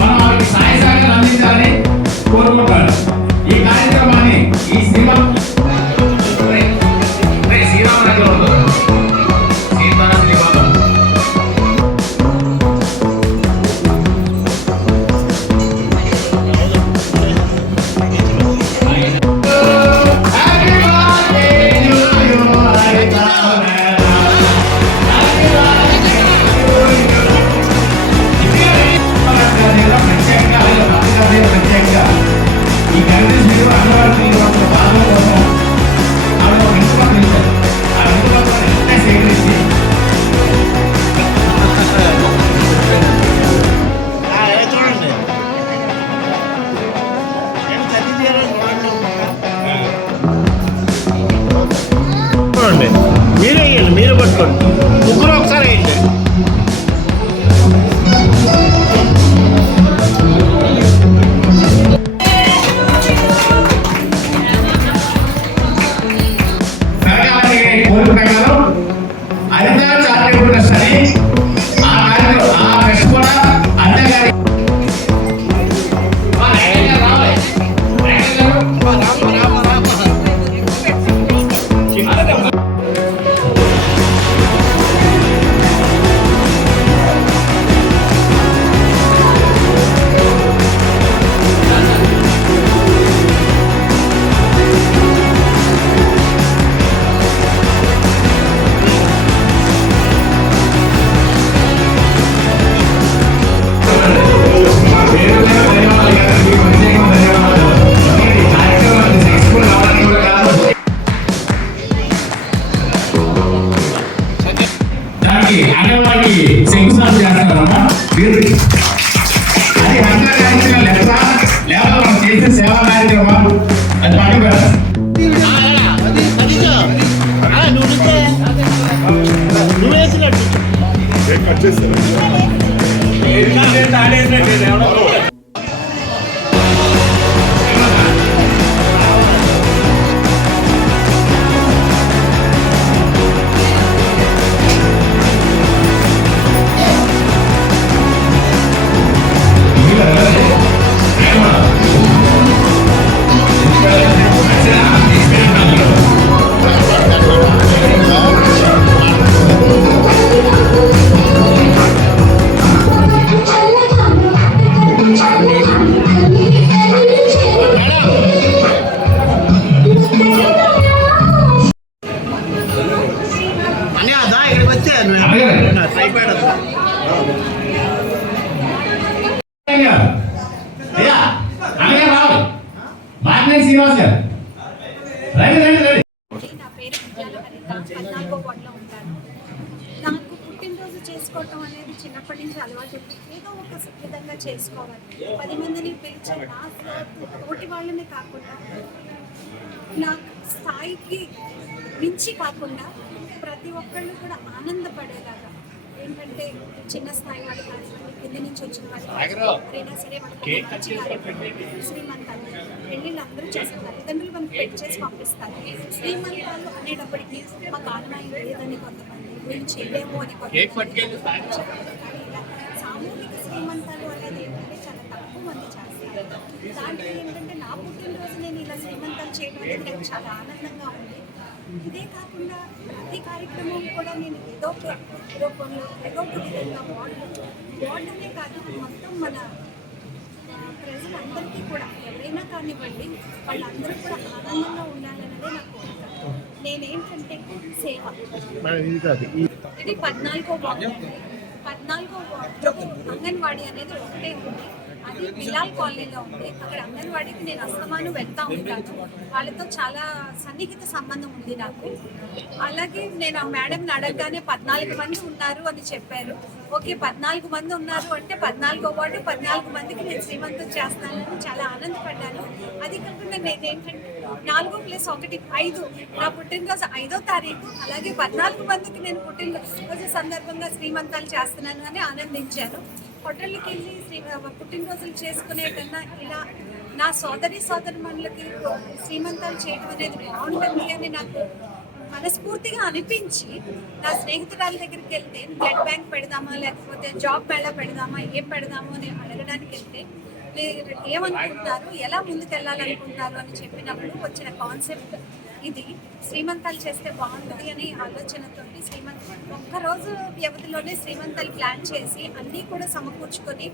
మనం వారికి సాయ సహకారాలు అందించాలని కోరుకుంటాను. ఈ కార్యక్రమాన్ని ఈ శ్రీరామనగరంలో మీరే వేయండి, మీరే పట్టుకోండి, ముగ్గురు ఒకసారి వేయండి. అంగన్వాడికి శంకుస్థాపన చేస్తారమ్మా. అది అందరూ లెక్క లేదా మనం చేసే సేవా కార్యక్రమం అది పట్టుకోవాలి. నాకు పుట్టినరోజు చేసుకోవటం అనేది చిన్నప్పటి నుంచి అలవాటు. ఏదో ఒక విధంగా చేసుకోవాలి, 10 మందిని పిలిచి నా తోటి వాళ్ళని కాకుండా నా స్థాయికి మించి కాకుండా ప్రతి ఒక్కళ్ళు కూడా ఆనందపడేలాగా, ఏంటంటే చిన్న స్థాయి వాళ్ళు కానివ్వండి, కింద నుంచి వచ్చిన వాళ్ళు అయినా సరే వాళ్ళకి మంచి కార్యక్రమం శ్రీమంతాలు పెళ్ళిళ్ళు అందరూ చేస్తారు. తల్లిదండ్రులు మనకు పెళ్లి చేసి పంపిస్తారు. శ్రీమంతాలు అనేటప్పటికీ మాకు ఆనందం లేదని కొంతమంది, మేము చేయలేము అని కొంతమంది. సామూహిక శ్రీమంతాలు అనేది ఏంటంటే చాలా తక్కువ మంది చేస్తారు. దాంట్లో ఏంటంటే నా పుట్టినరోజు నేను ఇలా శ్రీమంతాలు చేయడం అనేది నాకు చాలా ఆనందంగా ఉంది. ఇదే కాకుండా ప్రతి కార్యక్రమం కూడా నేను ఏదో ఒక రూపంలో ఏదో ఒక విధంగా వార్డునే కాదు, మొత్తం మన ప్రజలందరికీ కూడా ఎవరైనా కానివ్వండి వాళ్ళందరూ కూడా ఆనందంగా ఉండాలన్నదే నాకు కోరిక. నేనేంటంటే సేవ. ఇది 14వ వార్డు. 14వ వార్డులో అంగన్వాడీ అనేది ఒకటే ఉంది. అది బిలాల్ కాలనీలో ఉంది. అక్కడ అంగన్వాడీకి నేను అస్తమానం వెళ్తూ ఉంటాను. వాళ్ళతో చాలా సన్నిహిత సంబంధం ఉంది నాకు. అలాగే నేను ఆ మేడంని అడగగానే 14 మంది ఉన్నారు అని చెప్పారు. ఓకే, 14 మంది ఉన్నారు అంటే 14వ వార్డు 14 మందికి నేను శ్రీమంతం చేస్తానని చాలా ఆనందపడ్డాను. అది కాకుండా నేనేంటంటే 4+1 5 నా పుట్టినరోజు 5వ తారీఖు. అలాగే 14 మందికి నేను పుట్టినరోజు సందర్భంగా శ్రీమంతాలు చేస్తున్నాను అని ఆనందించాను. హోటల్కి వెళ్ళి పుట్టినరోజులు చేసుకునే కన్నా ఇలా నా సోదరి సోదరిమణులకి శ్రీమంతాలు చేయడం అనేది బాగుంటుంది అని నాకు మనస్ఫూర్తిగా అనిపించి నా స్నేహితురాల దగ్గరికి వెళ్తే బ్లడ్ బ్యాంక్ పెడదామా లేకపోతే జాబ్ మేళా పెడదామా ఏం పెడదాము అని అడగడానికి వెళ్తే మీరు ఏమనుకుంటున్నారు, ఎలా ముందుకు వెళ్ళాలనుకుంటున్నారు అని చెప్పినప్పుడు వచ్చిన కాన్సెప్ట్ ఇది. శ్రీమంతాలు చేస్తే బాగుంటుంది అని ఆలోచనతో ఒక్కరోజు వ్యవధిలోనే శ్రీమంతాలు ప్లాన్ చేసి అన్నీ కూడా సమకూర్చుకొని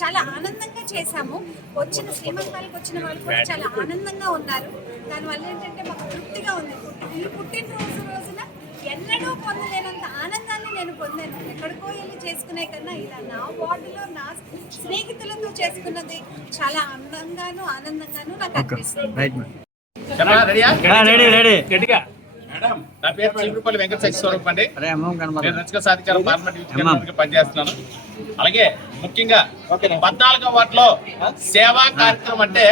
చాలా ఆనందంగా చేశాము. వచ్చిన శ్రీమంతాలకు వచ్చిన వాళ్ళు కూడా చాలా ఆనందంగా ఉన్నారు. దానివల్ల ఏంటంటే మాకు తృప్తిగా ఉంది. ఈ పుట్టినరోజు రోజున ఎన్నడూ పొందలేనంత ఆనందాన్ని నేను పొందాను. ఎక్కడికో వెళ్ళి చేసుకునే కన్నా ఇలా నా వార్డులో నా స్నేహితులతో చేసుకున్నది చాలా ఆనందంగాను నాకు అనిపిస్తుంది. మేడం, నా పేరు చీపురుపల్లి వెంకట సత్యస్వరూప్ అండి. నేను రుచిక సాధికార పార్లమెంట్ యూత్ కన్వీనర్గా పనిచేస్తున్నాను. అలాగే ముఖ్యంగా 14వ వార్డులో సేవా కార్యక్రమం అంటే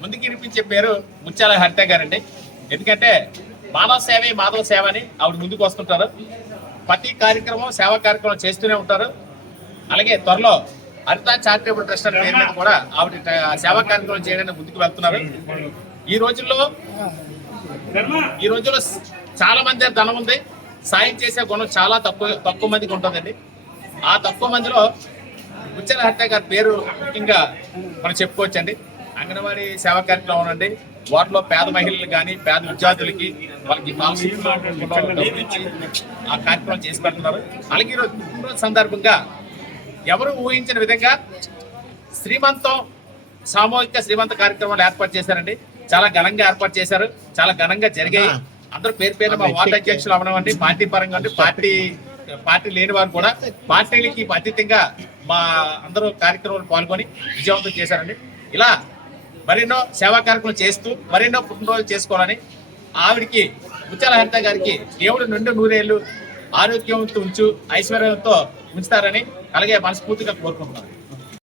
ముందుకు వినిపించే పేరు ముత్యాల హరిత గారండి. ఎందుకంటే మానవ సేవే మాధవ సేవ అని ఆవిడ ముందుకు వస్తుంటారు. ప్రతి కార్యక్రమం సేవా కార్యక్రమం చేస్తూనే ఉంటారు. అలాగే త్వరలో హరిత చారిటబుల్ ట్రస్ట్ అనే పేరు మీద కూడా ఆవిడ సేవా కార్యక్రమం చేయడానికి ముందుకు వెళ్తున్నారు. ఈ రోజుల్లో చాలా మంది ధనం ఉంది, సాయం చేసే గుణం చాలా తక్కువ మందికి ఉంటుందండి. ఆ తక్కువ మందిలో ముత్యాల హరిత గారి పేరు ముఖ్యంగా మనం చెప్పుకోవచ్చండి. అంగన్వాడీ సేవా కార్యక్రమం అండి. వాటిలో పేద మహిళలు కానీ పేద విద్యార్థులకి వాళ్ళకి ఆ కార్యక్రమం చేసి పెడుతున్నారు. అలాగే ఈరోజు సందర్భంగా ఎవరు ఊహించిన విధంగా సామూహిక శ్రీమంత కార్యక్రమాలు ఏర్పాటు చేశారండి. చాలా ఘనంగా ఏర్పాటు చేశారు, చాలా ఘనంగా జరిగాయి. అందరూ పేరు మా వార్డు అధ్యక్షులు అవనవండి, పార్టీ పరంగా అండి, పార్టీ లేని వారు కూడా పార్టీలకి అతీతంగా మా అందరూ కార్యక్రమాలు పాల్గొని విజయవంతం చేశారండి. ఇలా మరెన్నో సేవా కార్యక్రమాలు చేస్తూ మరెన్నో పుట్టినరోజులు చేసుకోవాలని ఆవిడికి ముత్యాల హరిత గారికి దేవుడు 200 ఏళ్ళు ఆరోగ్యంతో ఐశ్వర్యంతో ఉంచుతారని అలాగే మనస్ఫూర్తిగా కోరుకుంటున్నాను.